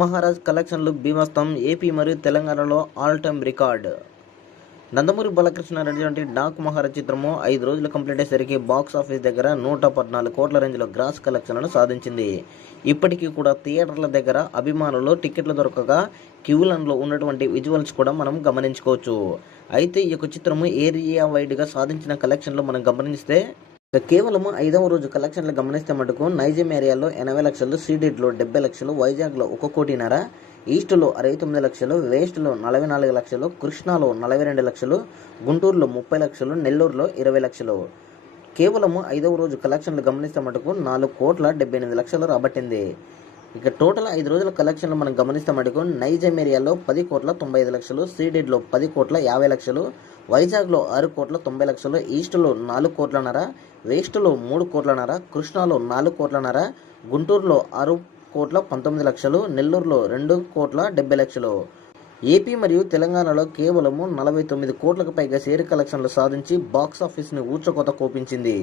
మహారాజ్ కలెక్షన్లు బీభత్సం. ఏపీ మరియు తెలంగాణలో all time record. Nandamuri Balakrishnareddy వంటి డాక్ మహారాజ్ చిత్రము 5 రోజులు కంప్లీట్ అయ్యేసరికి బాక్స్ ఆఫీస్ దగ్గర 114 కోట్ల రేంజ్లో గ్రాస్ కలెక్షన్లను సాధించింది. ఇప్పటికీ కూడా థియేటర్ల దగ్గర అభిమానులు టికెట్లు దొరకక క్యూలైన్లో ఉన్నటువంటి విజువల్స్ కూడా మనం గమనించుకోవచ్చు. అయితే ఈ యొక్క చిత్రము ఏరియా వైడ్గా సాధించిన కలెక్షన్లు మనం గమనిస్తే కేవలం 5వ రోజు కలెక్షన్లు గమనిస్తే మటుకు నైజాం ఏరియాలో 80 లక్షలు, సీడెడ్లో 70 లక్షలు, వైజాగ్లో 1,1,5,00,000, ఈస్టులో 69 లక్షలు, వెస్ట్లో 44 లక్షలు, కృష్ణాలో 42 లక్షలు, గుంటూరులో 30 లక్షలు, నెల్లూరులో 20 లక్షలు. కేవలం 5వ రోజు కలెక్షన్లు గమనిస్తే మటుకు 4,78,00,000 రాబట్టింది. ఇక టోటల్ 5 రోజుల కలెక్షన్లు మనం గమనిస్తే మటుకు నైజాం ఏరియాలో 10,95,00,000, సీడెడ్లో 10,50,00,000, వైజాగ్లో 6,90,00,000, ఈస్టులో 4,50,00,000, వెస్ట్లో 3,50,00,000, కృష్ణాలో 4,50,00,000, గుంటూరులో 6,19,00,000, నెల్లూరులో 2,70,00,000. ఏపీ మరియు తెలంగాణలో కేవలం 49 కోట్లకు పైగా షేర్ కలెక్షన్లు సాధించి బాక్సాఫీస్ని ఊచకోత కోపించింది.